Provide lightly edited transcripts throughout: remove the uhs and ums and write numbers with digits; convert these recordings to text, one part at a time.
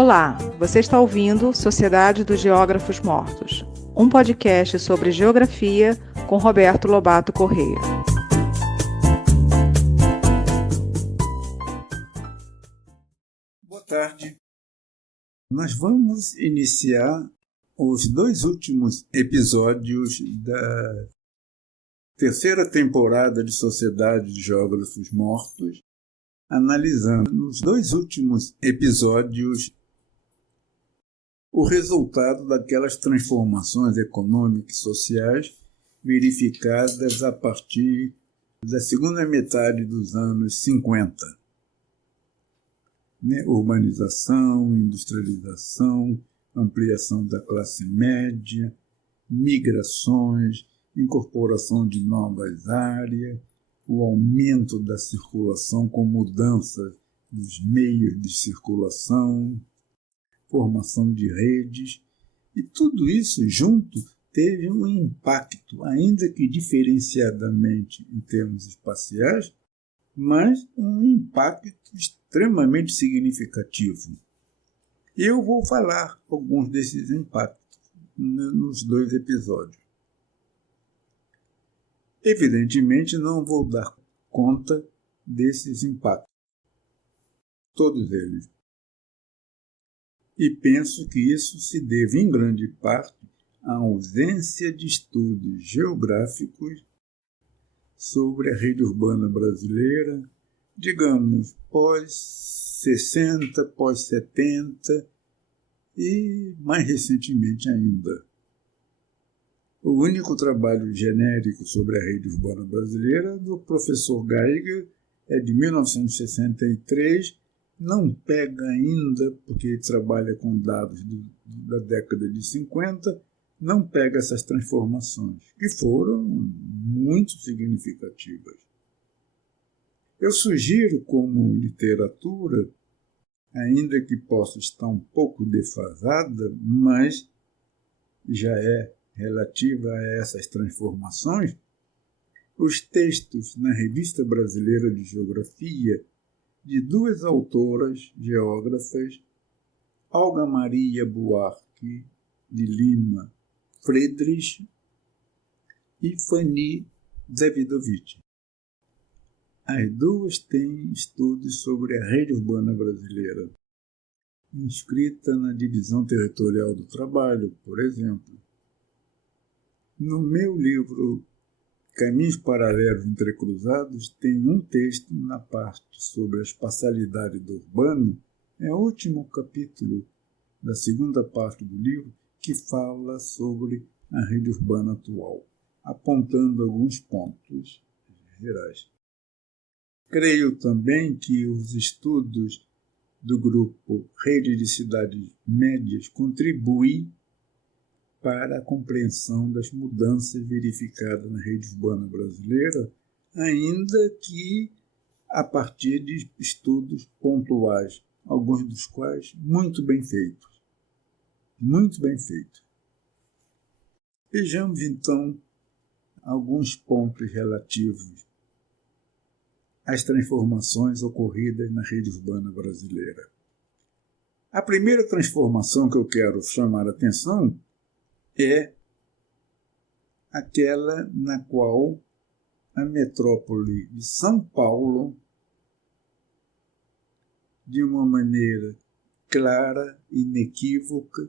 Olá, você está ouvindo Sociedade dos Geógrafos Mortos, um podcast sobre geografia com Roberto Lobato Corrêa. Boa tarde. Nós vamos iniciar os dois últimos episódios da terceira temporada de Sociedade de Geógrafos Mortos, analisando nos dois últimos episódios o resultado daquelas transformações econômicas e sociais verificadas a partir da segunda metade dos anos 50. Urbanização, industrialização, ampliação da classe média, migrações, incorporação de novas áreas, o aumento da circulação com mudança dos meios de circulação, formação de redes, e tudo isso junto teve um impacto, ainda que diferenciadamente em termos espaciais, mas um impacto extremamente significativo. Eu vou falar alguns desses impactos nos dois episódios. Evidentemente, não vou dar conta desses impactos, todos eles. E penso que isso se deve, em grande parte, à ausência de estudos geográficos sobre a rede urbana brasileira, digamos, pós-60, pós-70 e mais recentemente ainda. O único trabalho genérico sobre a rede urbana brasileira do professor Geiger é de 1963, não pega ainda, porque ele trabalha com dados da década de 50, não pega essas transformações, que foram muito significativas. Eu sugiro como literatura, ainda que possa estar um pouco defasada, mas já é relativa a essas transformações, os textos na Revista Brasileira de Geografia de duas autoras geógrafas, Olga Maria Buarque de Lima Friedrich e Fanny Davidovich. As duas têm estudos sobre a rede urbana brasileira, inscrita na Divisão Territorial do Trabalho, por exemplo. No meu livro Caminhos Paralelos Entrecruzados, tem um texto na parte sobre a espacialidade do urbano, é o último capítulo da segunda parte do livro, que fala sobre a rede urbana atual, apontando alguns pontos gerais. Creio também que os estudos do grupo Rede de Cidades Médias contribuem para a compreensão das mudanças verificadas na rede urbana brasileira, ainda que a partir de estudos pontuais, alguns dos quais muito bem feitos. Muito bem feitos. Vejamos, então, alguns pontos relativos às transformações ocorridas na rede urbana brasileira. A primeira transformação que eu quero chamar a atenção é aquela na qual a metrópole de São Paulo, de uma maneira clara e inequívoca,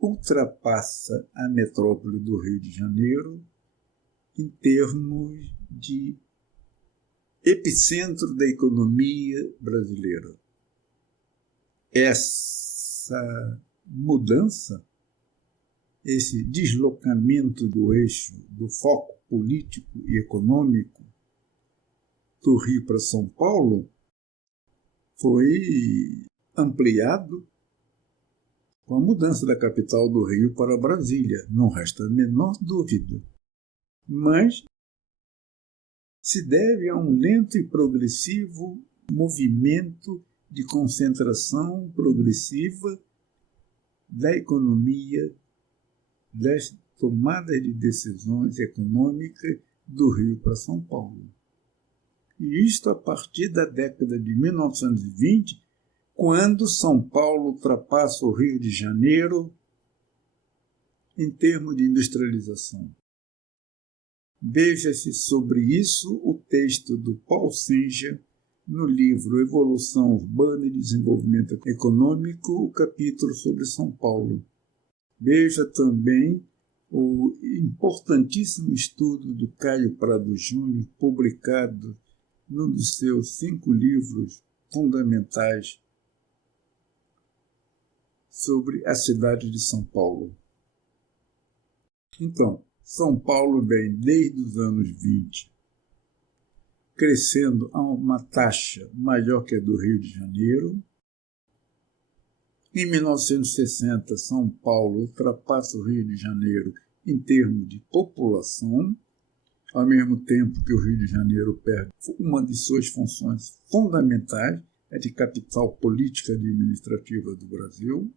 ultrapassa a metrópole do Rio de Janeiro em termos de epicentro da economia brasileira. Essa mudança, esse deslocamento do eixo, do foco político e econômico do Rio para São Paulo, foi ampliado com a mudança da capital do Rio para Brasília, não resta a menor dúvida. Mas se deve a um lento e progressivo movimento de concentração progressiva da economia, das tomadas de decisões econômicas do Rio para São Paulo. E isto a partir da década de 1920, quando São Paulo ultrapassa o Rio de Janeiro em termos de industrialização. Veja-se sobre isso o texto do Paul Singer no livro Evolução Urbana e Desenvolvimento Econômico, o capítulo sobre São Paulo. Veja também o importantíssimo estudo do Caio Prado Júnior, publicado num dos seus 5 livros fundamentais sobre a cidade de São Paulo. Então, São Paulo vem desde os anos 20, crescendo a uma taxa maior que a do Rio de Janeiro. Em 1960, São Paulo ultrapassa o Rio de Janeiro em termos de população, ao mesmo tempo que o Rio de Janeiro perde uma de suas funções fundamentais, a de capital política e administrativa do Brasil.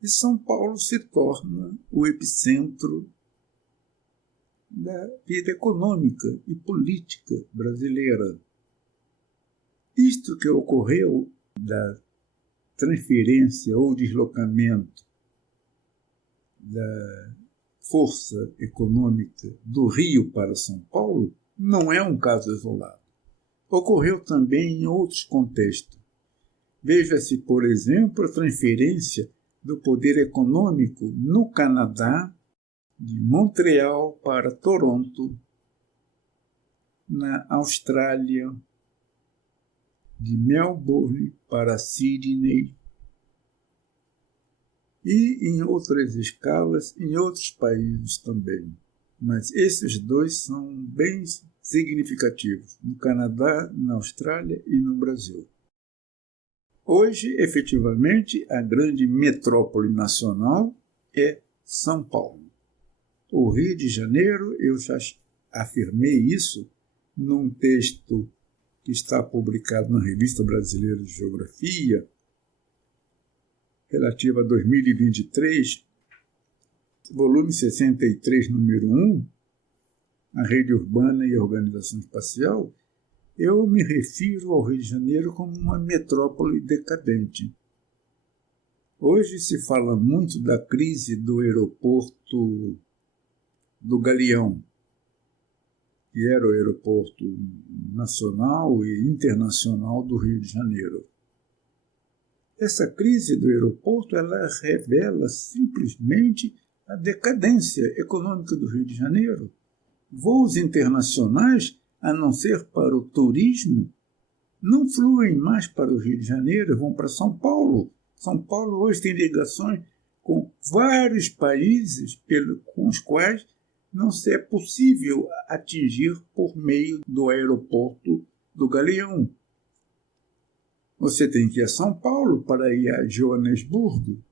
E São Paulo se torna o epicentro da vida econômica e política brasileira. Isto que ocorreu da transferência ou deslocamento da força econômica do Rio para São Paulo não é um caso isolado. Ocorreu também em outros contextos. Veja-se, por exemplo, a transferência do poder econômico no Canadá, de Montreal para Toronto, na Austrália, de Melbourne para Sydney, e em outras escalas em outros países também. Mas esses dois são bem significativos, no Canadá, na Austrália e no Brasil. Hoje, efetivamente, a grande metrópole nacional é São Paulo. O Rio de Janeiro, eu já afirmei isso num texto que está publicado na Revista Brasileira de Geografia, relativa a 2023, volume 63, número 1, a Rede Urbana e a Organização Espacial. Eu me refiro ao Rio de Janeiro como uma metrópole decadente. Hoje se fala muito da crise do aeroporto do Galeão, que era o aeroporto nacional e internacional do Rio de Janeiro. Essa crise do aeroporto ela revela simplesmente a decadência econômica do Rio de Janeiro. Voos internacionais, a não ser para o turismo, não fluem mais para o Rio de Janeiro, vão para São Paulo. São Paulo hoje tem ligações com vários países com os quais não se é possível atingir por meio do aeroporto do Galeão. Você tem que ir a São Paulo para ir a Joanesburgo,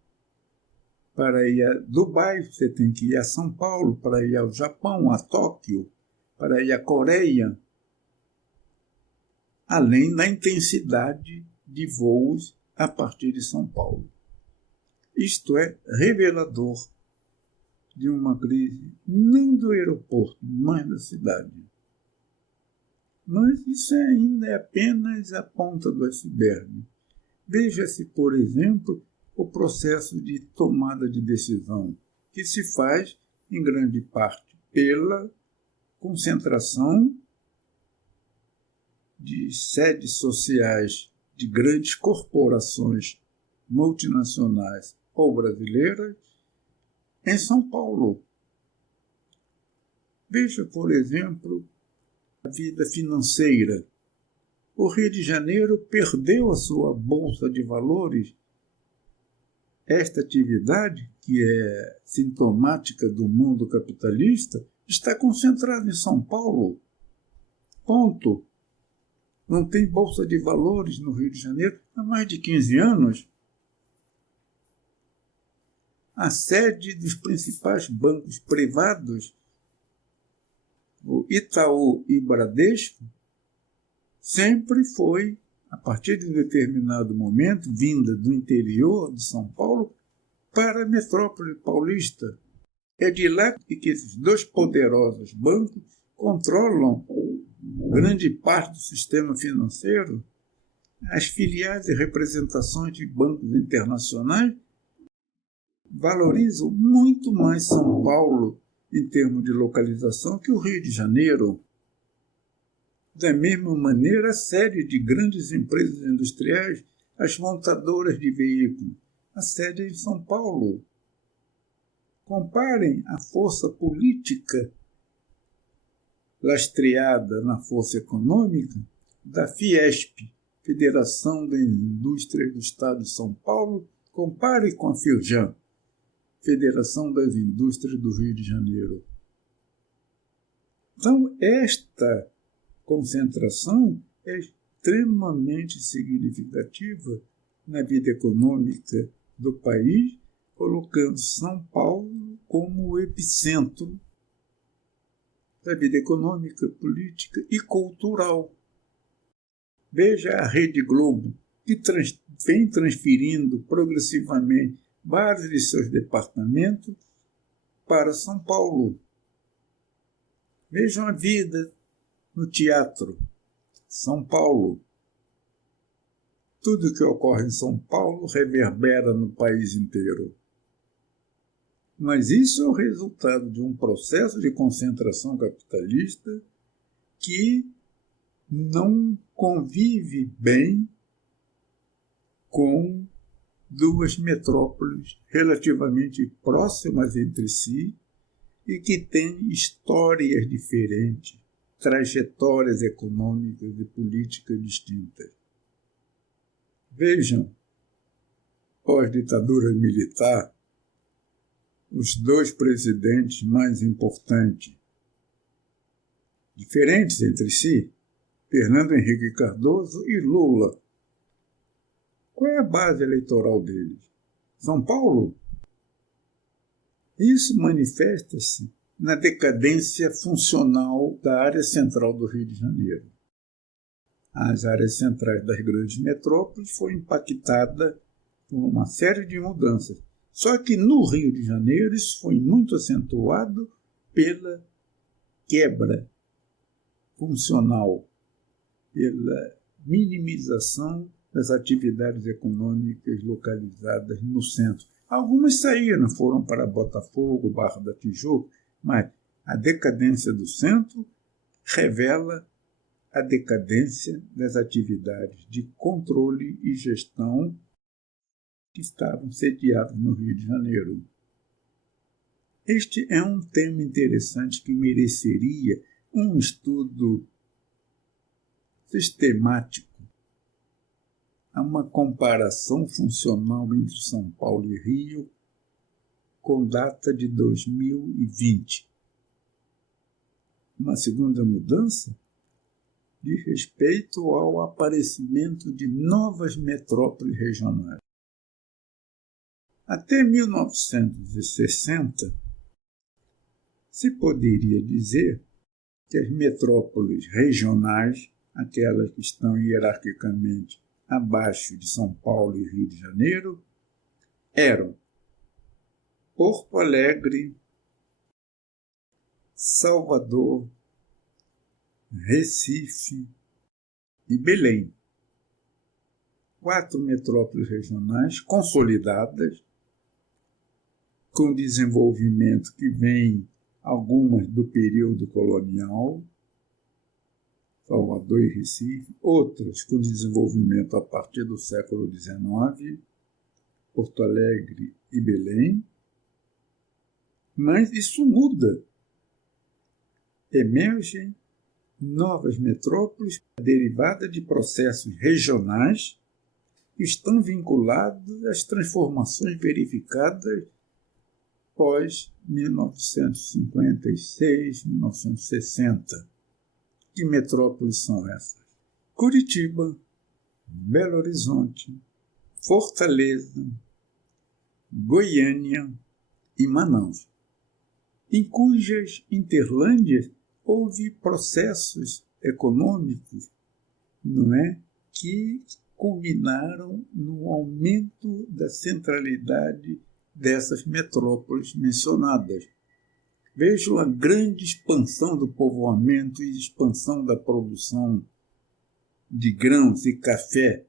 para ir a Dubai, você tem que ir a São Paulo para ir ao Japão, a Tóquio, para ir à Coreia, além da intensidade de voos a partir de São Paulo. Isto é revelador de uma crise, não do aeroporto, mas da cidade. Mas isso ainda é apenas a ponta do iceberg. Veja-se, por exemplo, o processo de tomada de decisão, que se faz, em grande parte, pela concentração de sedes sociais de grandes corporações multinacionais ou brasileiras em São Paulo. Veja, por exemplo, a vida financeira. O Rio de Janeiro perdeu a sua bolsa de valores. Esta atividade, que é sintomática do mundo capitalista, está concentrada em São Paulo. Ponto. Não tem bolsa de valores no Rio de Janeiro há mais de 15 anos. A sede dos principais bancos privados, o Itaú e Bradesco, sempre foi, a partir de um determinado momento, vinda do interior de São Paulo para a metrópole paulista. É de lá que esses dois poderosos bancos controlam grande parte do sistema financeiro. as filiais e representações de bancos internacionais valorizam muito mais São Paulo em termos de localização que o Rio de Janeiro. Da mesma maneira, a série de grandes empresas industriais, as montadoras de veículos, a sede é em São Paulo. Comparem a força política lastreada na força econômica da Fiesp, Federação das Indústrias do Estado de São Paulo, compare com a Firjan, Federação das Indústrias do Rio de Janeiro. Então, esta concentração é extremamente significativa na vida econômica do país, colocando São Paulo como o epicentro da vida econômica, política e cultural. Veja a Rede Globo, que vem transferindo progressivamente vários de seus departamentos para São Paulo. Vejam a vida no teatro, São Paulo. Tudo que ocorre em São Paulo reverbera no país inteiro. Mas isso é o resultado de um processo de concentração capitalista que não convive bem com duas metrópoles relativamente próximas entre si e que têm histórias diferentes, trajetórias econômicas e políticas distintas. Vejam, pós-ditadura militar, os dois presidentes mais importantes, diferentes entre si, Fernando Henrique Cardoso e Lula. Qual é a base eleitoral deles? São Paulo? Isso manifesta-se na decadência funcional da área central do Rio de Janeiro. As áreas centrais das grandes metrópoles foram impactadas por uma série de mudanças. Só que no Rio de Janeiro isso foi muito acentuado pela quebra funcional, pela minimização das atividades econômicas localizadas no centro. Algumas saíram, foram para Botafogo, Barra da Tijuca, mas a decadência do centro revela a decadência das atividades de controle e gestão que estavam sediados no Rio de Janeiro. Este é um tema interessante que mereceria um estudo sistemático. Há uma comparação funcional entre São Paulo e Rio com data de 2020. Uma segunda mudança diz respeito ao aparecimento de novas metrópoles regionais. Até 1960, se poderia dizer que as metrópoles regionais, aquelas que estão hierarquicamente abaixo de São Paulo e Rio de Janeiro, eram Porto Alegre, Salvador, Recife e Belém. 4 metrópoles regionais consolidadas, com desenvolvimento que vem algumas do período colonial, Salvador e Recife, outras com desenvolvimento a partir do século XIX, Porto Alegre e Belém. Mas isso muda. Emergem novas metrópoles derivadas de processos regionais que estão vinculados às transformações verificadas pós 1956, 1960. Que metrópoles são essas? Curitiba, Belo Horizonte, Fortaleza, Goiânia e Manaus, em cujas interlândias houve processos econômicos, que culminaram no aumento da centralidade dessas metrópoles mencionadas. Vejo a grande expansão do povoamento e expansão da produção de grãos e café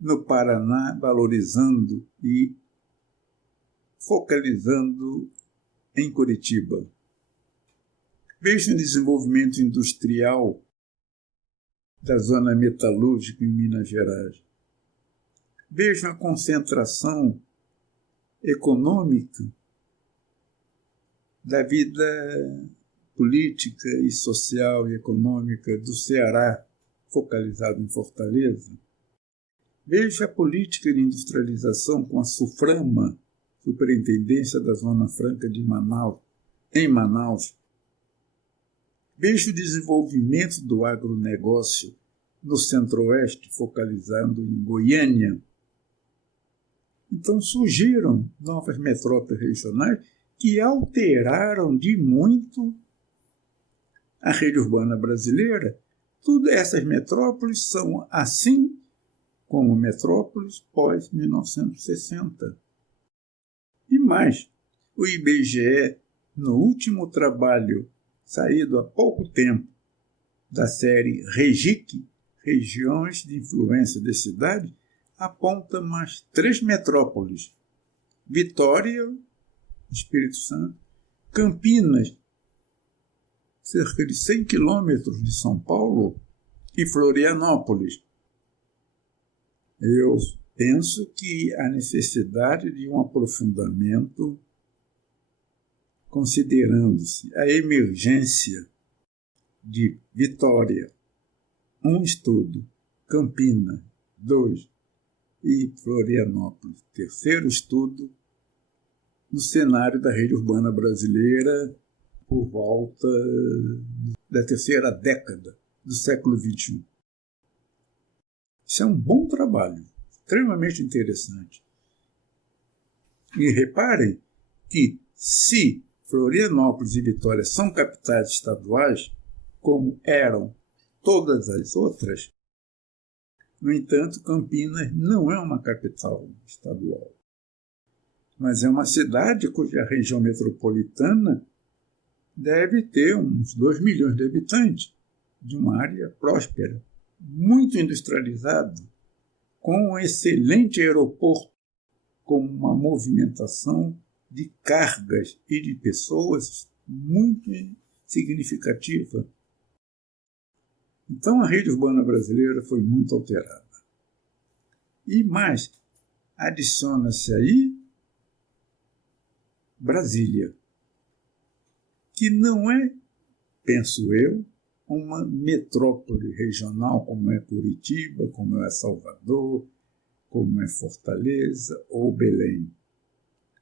no Paraná, valorizando e focalizando em Curitiba. Vejo o desenvolvimento industrial da zona metalúrgica em Minas Gerais. Vejo a concentração econômica da vida política e social e econômica do Ceará, focalizado em Fortaleza. Vejo a política de industrialização com a SUFRAMA, Superintendência da Zona Franca de Manaus, em Manaus. Vejo o desenvolvimento do agronegócio no Centro-Oeste, focalizado em Goiânia. Então surgiram novas metrópoles regionais que alteraram de muito a rede urbana brasileira. Todas essas metrópoles são assim como metrópoles pós-1960. E mais, o IBGE, no último trabalho saído há pouco tempo da série REGIC, Regiões de Influência da Cidade, aponta mais 3 metrópoles: Vitória, Espírito Santo, Campinas, cerca de 100 quilômetros de São Paulo, e Florianópolis. Eu penso que há necessidade de um aprofundamento, considerando-se a emergência de Vitória, 1 estudo, Campinas, 2, e Florianópolis, 3º estudo, no cenário da rede urbana brasileira por volta da 3ª década do século XXI. Isso é um bom trabalho, extremamente interessante. E reparem que se Florianópolis e Vitória são capitais estaduais, como eram todas as outras, no entanto, Campinas não é uma capital estadual, mas é uma cidade cuja região metropolitana deve ter uns 2 milhões de habitantes, de uma área próspera, muito industrializada, com um excelente aeroporto, com uma movimentação de cargas e de pessoas muito significativa. Então, a rede urbana brasileira foi muito alterada. E mais, adiciona-se aí Brasília, que não é, penso eu, uma metrópole regional como é Curitiba, como é Salvador, como é Fortaleza ou Belém.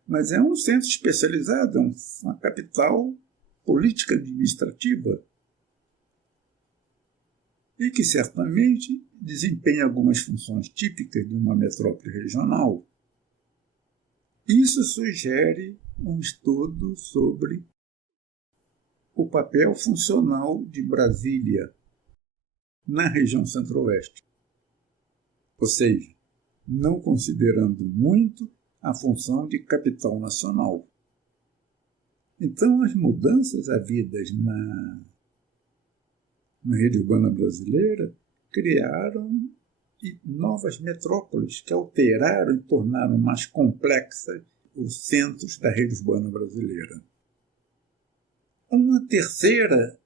Mas é um centro especializado, é uma capital política administrativa e que certamente desempenha algumas funções típicas de uma metrópole regional. Isso sugere um estudo sobre o papel funcional de Brasília na região centro-oeste, ou seja, não considerando muito a função de capital nacional. Então, as mudanças havidas na rede urbana brasileira criaram novas metrópoles que alteraram e tornaram mais complexas os centros da rede urbana brasileira. Uma terceira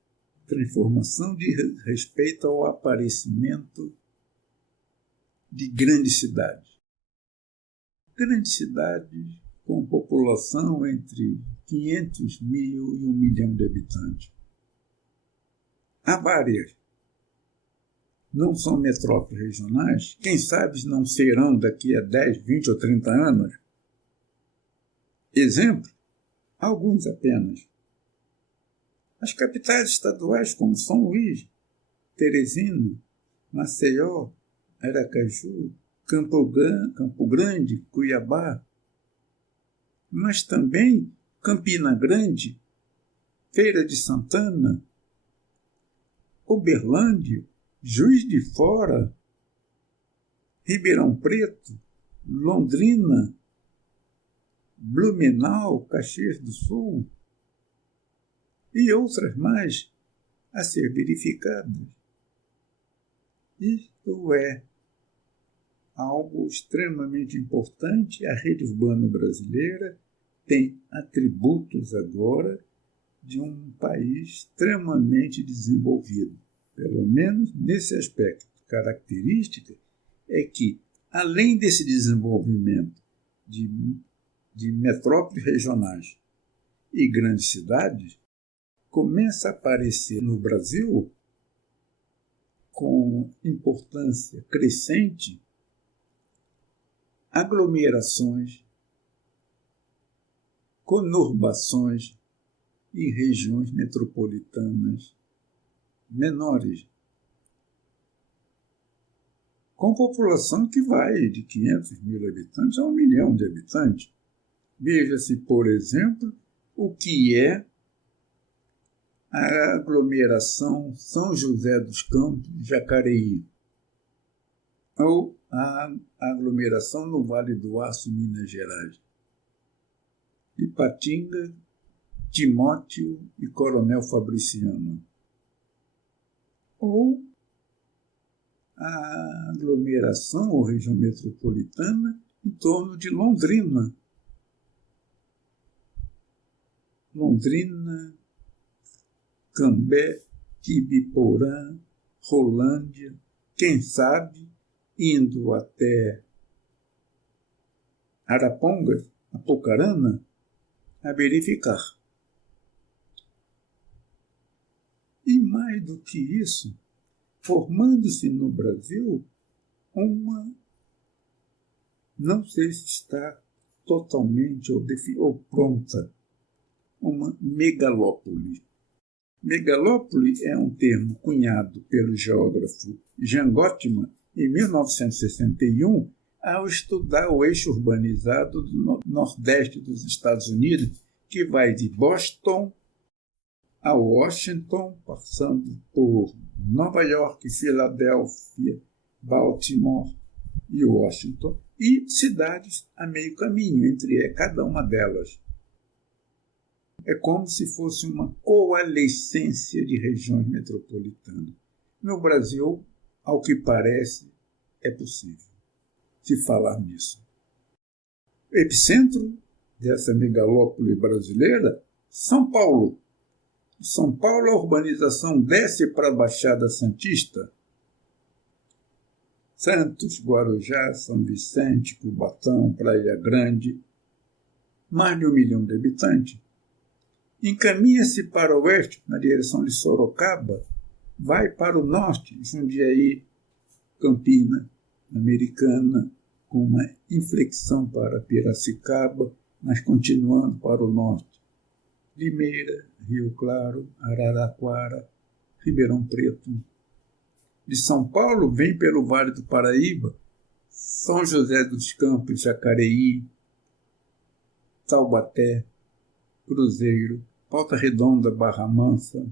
transformação diz respeito ao aparecimento de grandes cidades. Grandes cidades com população entre 500 mil e 1 milhão de habitantes. Há várias. Não são metrópoles regionais, quem sabe não serão daqui a 10, 20 ou 30 anos. Exemplo, alguns apenas. As capitais estaduais como São Luís, Teresina, Maceió, Aracaju, Campo Grande, Cuiabá, mas também Campina Grande, Feira de Santana, Uberlândia, Juiz de Fora, Ribeirão Preto, Londrina, Blumenau, Caxias do Sul e outras mais a ser verificadas. Isto é algo extremamente importante. A rede urbana brasileira tem atributos agora de um país extremamente desenvolvido. Pelo menos nesse aspecto. Característica é que, além desse desenvolvimento de metrópoles regionais e grandes cidades, começa a aparecer no Brasil, com importância crescente, aglomerações, conurbações e regiões metropolitanas menores, com população que vai de 500 mil habitantes a 1 milhão de habitantes. Veja-se, por exemplo, o que é a aglomeração São José dos Campos, Jacareí, ou a aglomeração no Vale do Aço, Minas Gerais, Ipatinga, Timóteo e Coronel Fabriciano, ou a aglomeração ou região metropolitana em torno de Londrina. Londrina, Cambé, Ibiporã, Rolândia, quem sabe, indo até Arapongas, Apucarana, a verificar. E mais do que isso, formando-se no Brasil não sei se está totalmente ou pronta, uma megalópole. Megalópole é um termo cunhado pelo geógrafo Jean Gottman em 1961 ao estudar o eixo urbanizado do nordeste dos Estados Unidos, que vai de Boston a Washington, passando por Nova York, Filadélfia, Baltimore e Washington, e cidades a meio caminho entre cada uma delas. É como se fosse uma coalescência de regiões metropolitanas. No Brasil, ao que parece, é possível se falar nisso. O epicentro dessa megalópole brasileira, São Paulo. Em São Paulo, a urbanização desce para a Baixada Santista. Santos, Guarujá, São Vicente, Cubatão, Praia Grande, mais de 1 milhão de habitantes. Encaminha-se para o oeste, na direção de Sorocaba, vai para o norte, Jundiaí, Campina, Americana, com uma inflexão para Piracicaba, mas continuando para o norte. Limeira, Rio Claro, Araraquara, Ribeirão Preto. De São Paulo, vem pelo Vale do Paraíba, São José dos Campos, Jacareí, Taubaté, Cruzeiro, Volta Redonda, Barra Mansa.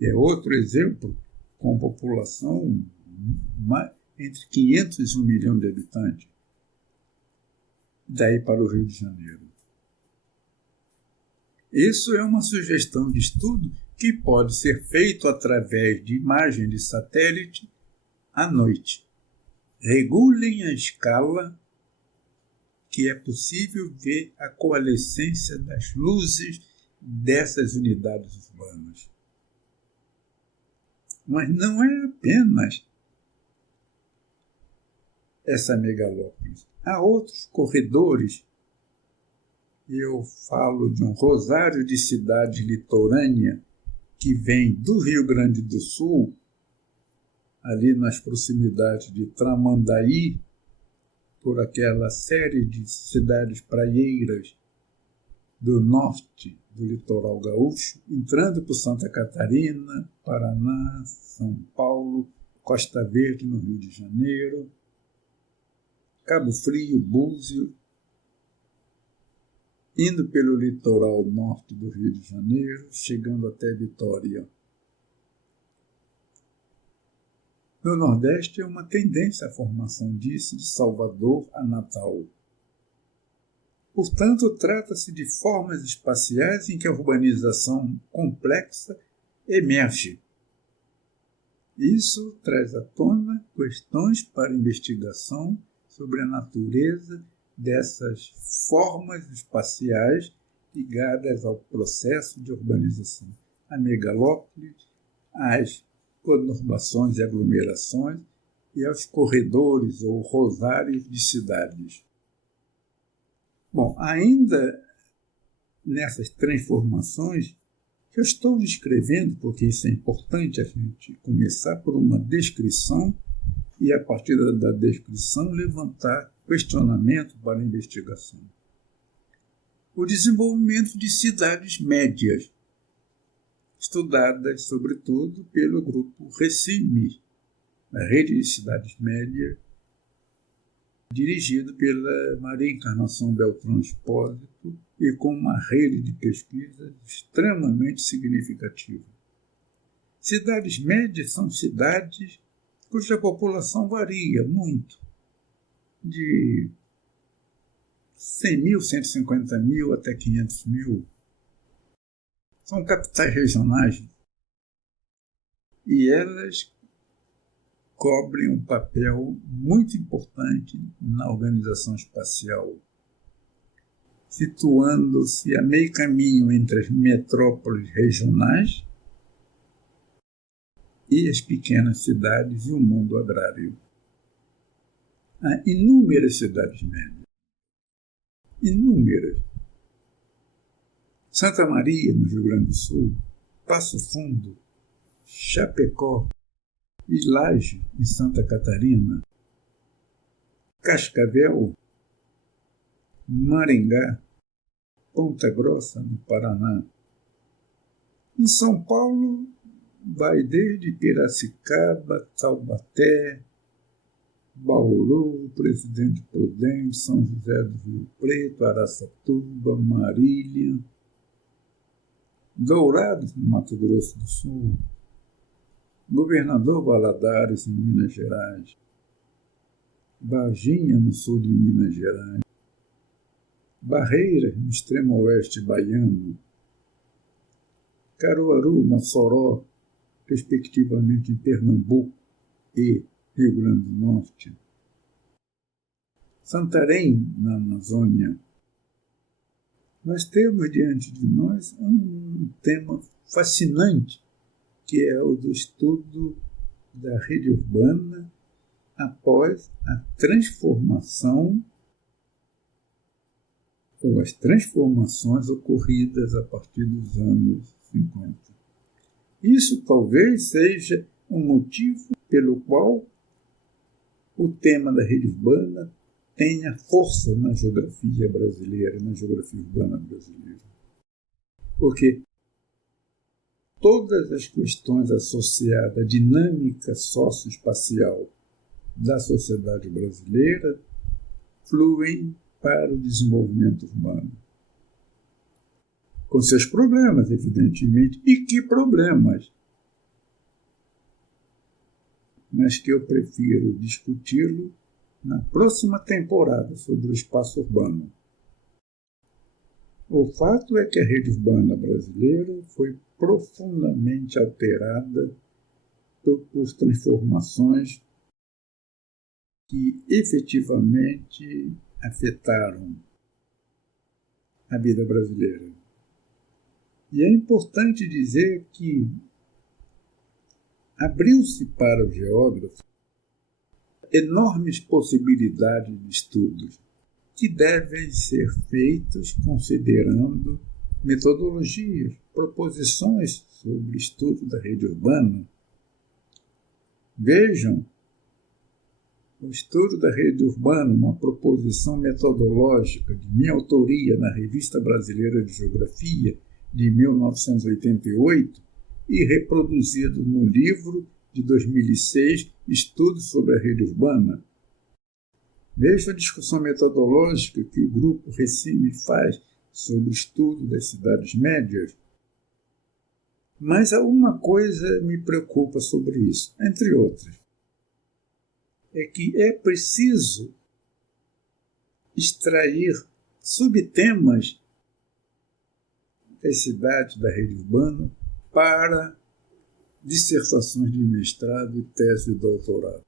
É outro exemplo com população entre 500 e 1 milhão de habitantes. Daí para o Rio de Janeiro. Isso é uma sugestão de estudo que pode ser feito através de imagem de satélite à noite. Regulem a escala que é possível ver a coalescência das luzes dessas unidades urbanas. Mas não é apenas essa megalópole. Há outros corredores. Eu falo de um rosário de cidades litorâneas que vem do Rio Grande do Sul, ali nas proximidades de Tramandaí, por aquela série de cidades praieiras do norte do litoral gaúcho, entrando por Santa Catarina, Paraná, São Paulo, Costa Verde, no Rio de Janeiro, Cabo Frio, Búzios, indo pelo litoral norte do Rio de Janeiro, chegando até Vitória. No Nordeste é uma tendência a formação disso de Salvador a Natal. Portanto, trata-se de formas espaciais em que a urbanização complexa emerge. Isso traz à tona questões para investigação sobre a natureza dessas formas espaciais ligadas ao processo de urbanização, a megalópole, às conurbações e aglomerações e aos corredores ou rosários de cidades. Bom, ainda nessas transformações que eu estou descrevendo, porque isso é importante a gente começar por uma descrição e, a partir da descrição, levantar questionamento para a investigação. O desenvolvimento de cidades médias, estudadas, sobretudo, pelo grupo RECIME, a Rede de Cidades Médias, dirigido pela Maria Encarnação Beltrão Espósito e com uma rede de pesquisa extremamente significativa. Cidades médias são cidades cuja população varia muito, de 100 mil, 150 mil até 500 mil. São capitais regionais e elas cobrem um papel muito importante na organização espacial, situando-se a meio caminho entre as metrópoles regionais e as pequenas cidades e o mundo agrário. Há inúmeras cidades médias. Inúmeras. Santa Maria, no Rio Grande do Sul, Passo Fundo, Chapecó, e Laje, em Santa Catarina, Cascavel, Maringá, Ponta Grossa, no Paraná. Em São Paulo, vai desde Piracicaba, Taubaté, Bauru, Presidente Prudente, São José do Rio Preto, Araçatuba, Marília, Dourados, no Mato Grosso do Sul, Governador Valadares, em Minas Gerais, Varginha, no sul de Minas Gerais, Barreiras, no extremo oeste baiano, Caruaru, Mossoró, respectivamente em Pernambuco e Rio Grande do Norte, Santarém, na Amazônia. Nós temos diante de nós um tema fascinante, que é o do estudo da rede urbana após a transformação ou as transformações ocorridas a partir dos anos 50. Isso talvez seja um motivo pelo qual o tema da rede urbana tenha força na geografia brasileira, na geografia urbana brasileira. Porque todas as questões associadas à dinâmica socioespacial da sociedade brasileira fluem para o desenvolvimento urbano. Com seus problemas, evidentemente. E que problemas? Mas que eu prefiro discuti-lo na próxima temporada sobre o espaço urbano. O fato é que a rede urbana brasileira foi profundamente alterada por transformações que efetivamente afetaram a vida brasileira. E é importante dizer que abriu-se para o geógrafo enormes possibilidades de estudos que devem ser feitos considerando metodologias, proposições sobre estudo da rede urbana. Vejam, o estudo da rede urbana, uma proposição metodológica de minha autoria na Revista Brasileira de Geografia de 1988 e reproduzido no livro de 2006, Estudos sobre a Rede Urbana. Veja a discussão metodológica que o grupo RECIME faz sobre o estudo das cidades médias. Mas alguma coisa me preocupa sobre isso, entre outras. É que é preciso extrair subtemas das cidades da rede urbana para dissertações de mestrado e tese de doutorado.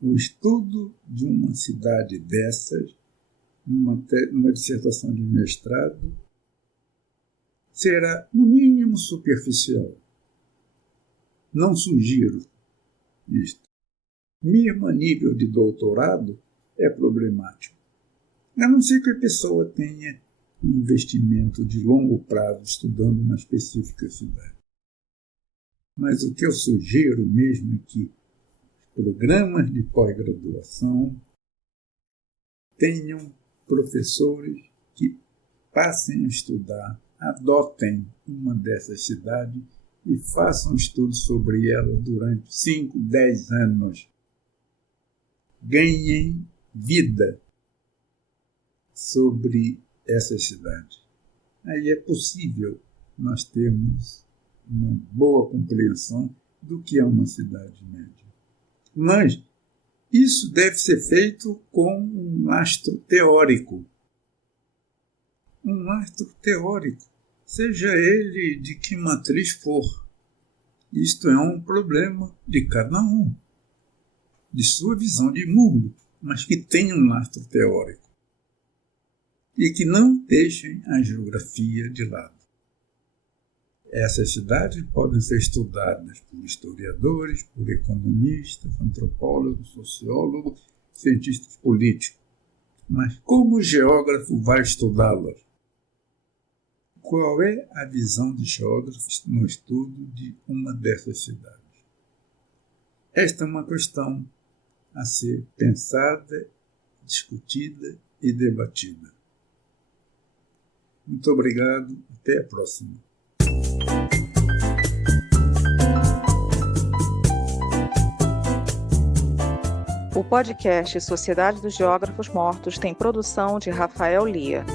O estudo de uma cidade dessas, numa dissertação de mestrado, será, no mínimo, superficial. Não sugiro isto. Mesmo a nível de doutorado, é problemático. A não ser que a pessoa tenha um investimento de longo prazo estudando uma específica cidade. Mas o que eu sugiro mesmo é que programas de pós-graduação tenham professores que passem a estudar, adotem uma dessas cidades e façam estudos sobre ela durante 5, 10 anos. Ganhem vida sobre essas cidades. Aí é possível nós termos uma boa compreensão do que é uma cidade média. Mas isso deve ser feito com um lastro teórico. Um lastro teórico, seja ele de que matriz for. Isto é um problema de cada um, de sua visão de mundo, mas que tenha um lastro teórico. E que não deixem a geografia de lado. Essas cidades podem ser estudadas por historiadores, por economistas, antropólogos, sociólogos, cientistas políticos. Mas como o geógrafo vai estudá-las? Qual é a visão de geógrafos no estudo de uma dessas cidades? Esta é uma questão a ser pensada, discutida e debatida. Muito obrigado, até a próxima. O podcast Sociedade dos Geógrafos Mortos tem produção de Rafael Lia.